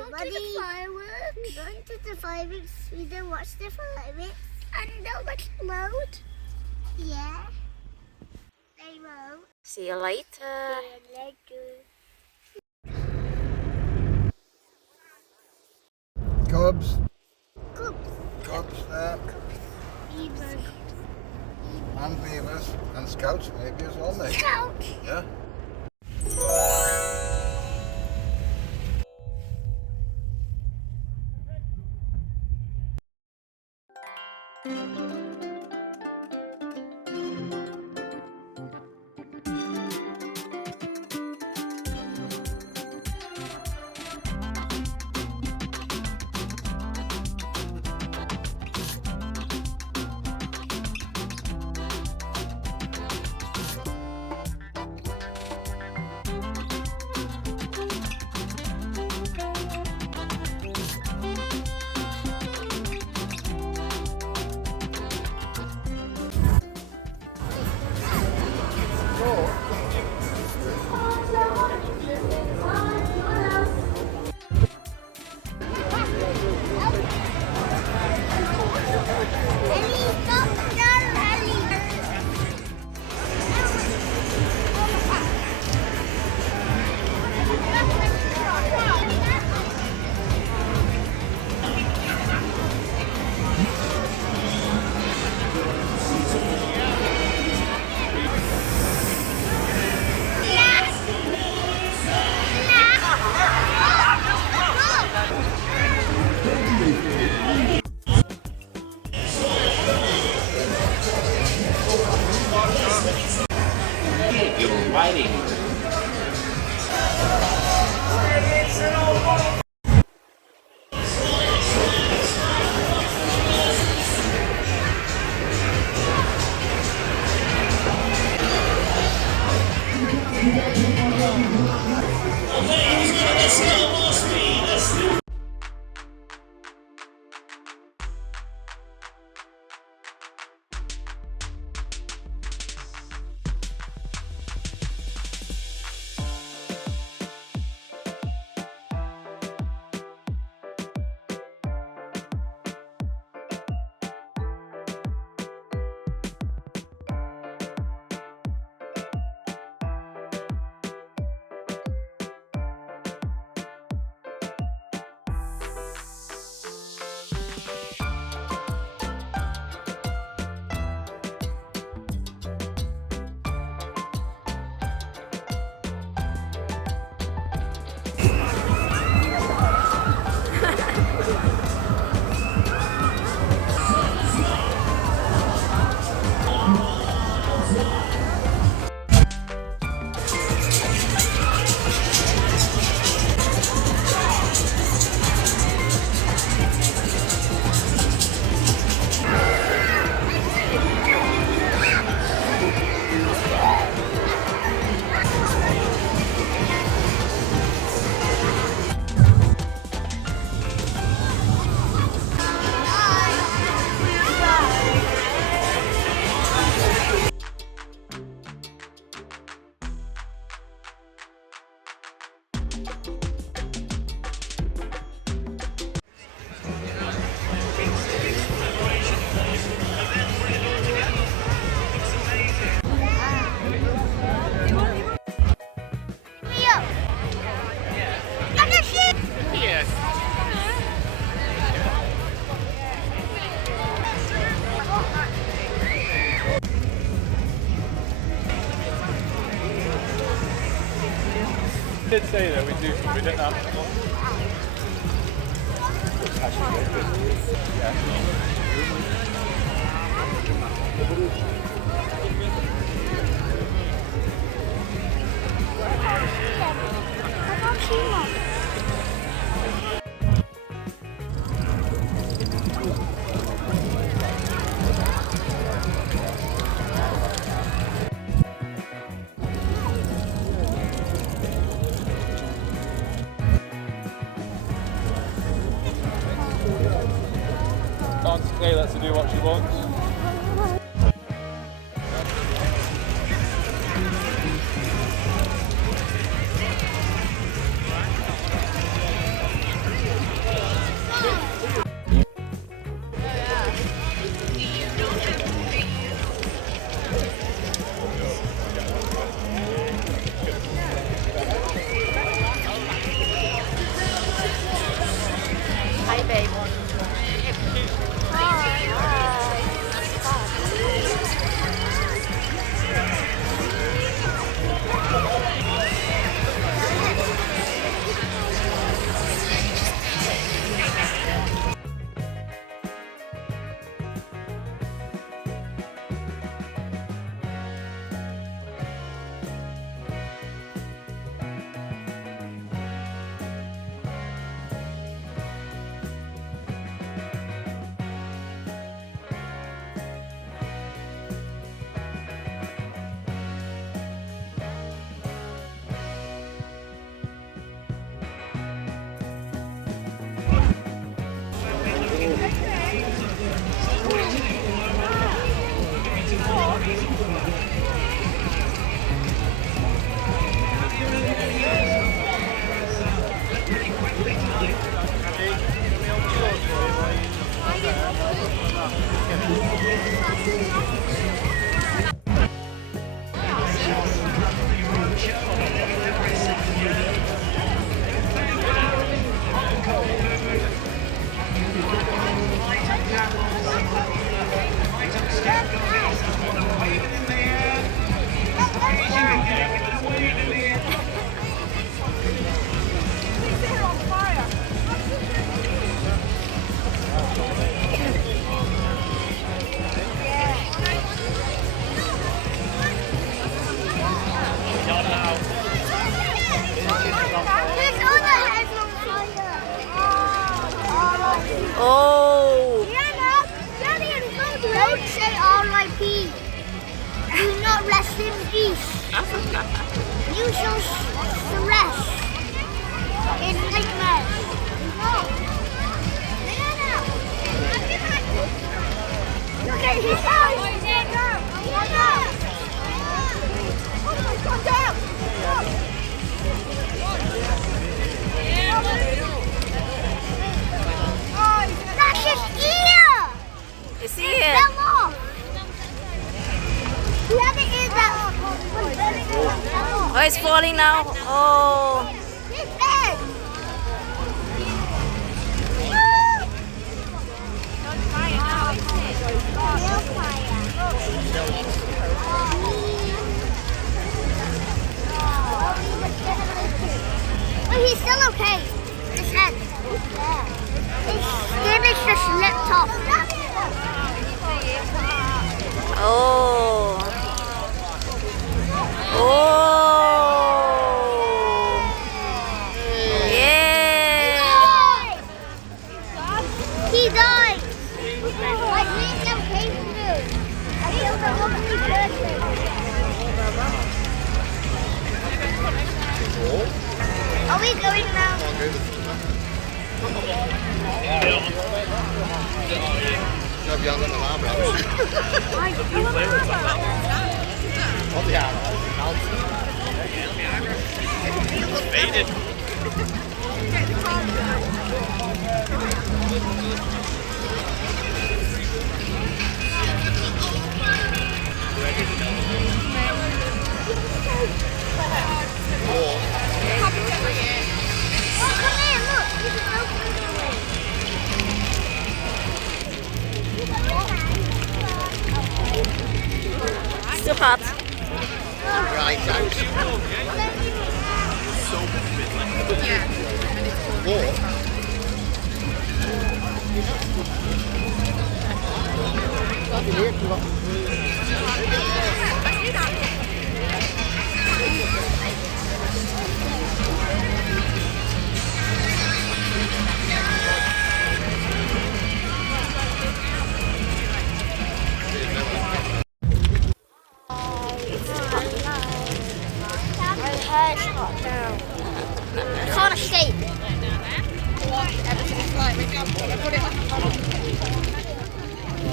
Everybody, going to the fireworks. We don't watch the fireworks. And they'll explode. Yeah. They will. See you later. See you later. Cubs. Cubs. Cubs there. Beavers. And beavers. And scouts maybe as well, mate. Scouts. Yeah. You're writing. We did say that we didn't have Can't Taylor to do what she wants. There's other heads on fire. Oh. Daddy and Mom, don't say R.I.P. Do not rest in peace. You shall rest in nightmares. Look at his eyes. That's his ear. You see it? Fell off. He had the ear that Oh, it's falling now. Oh. His head. But he's still okay. His head. His skin is just slipped off. Oh. Oh. Yeah. He died. I think I'm came through. I feel the lovely person. Are we going now? Job younger than our brothers. Oh, yeah. Faded. Still hot. Right out. War. My hair's hot now. I can't escape.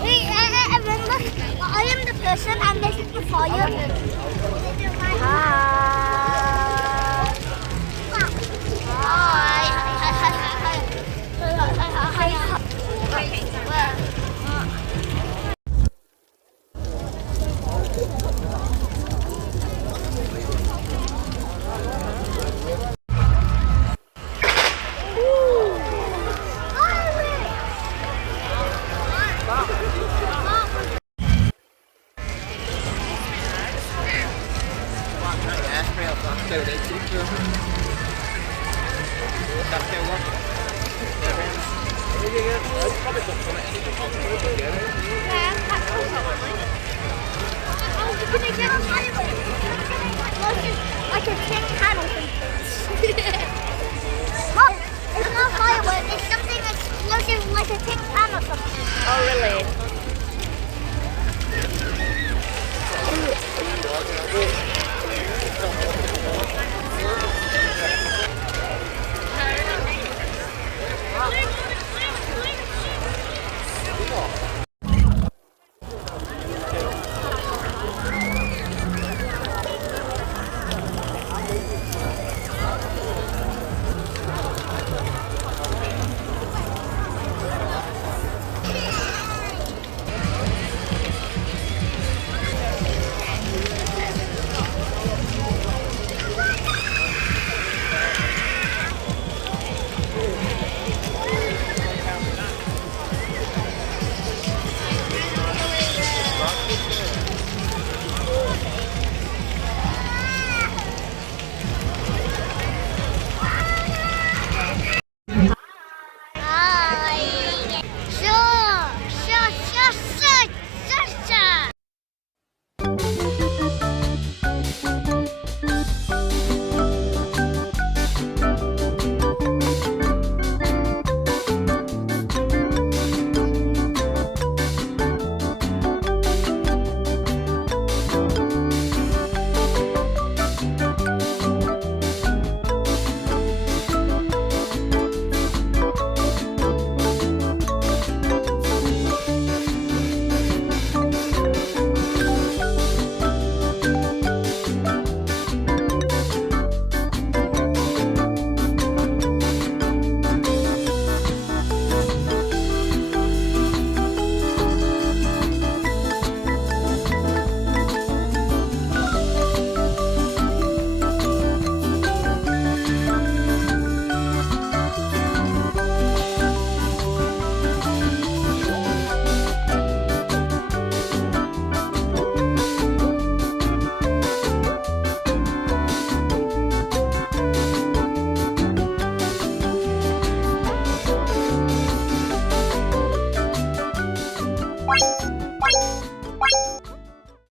Wait, I remember. I am the person and this is the fire. Like a tin can or something. Mom, it's not firework, it's something explosive like a tin can or something. Oh, really? Bye.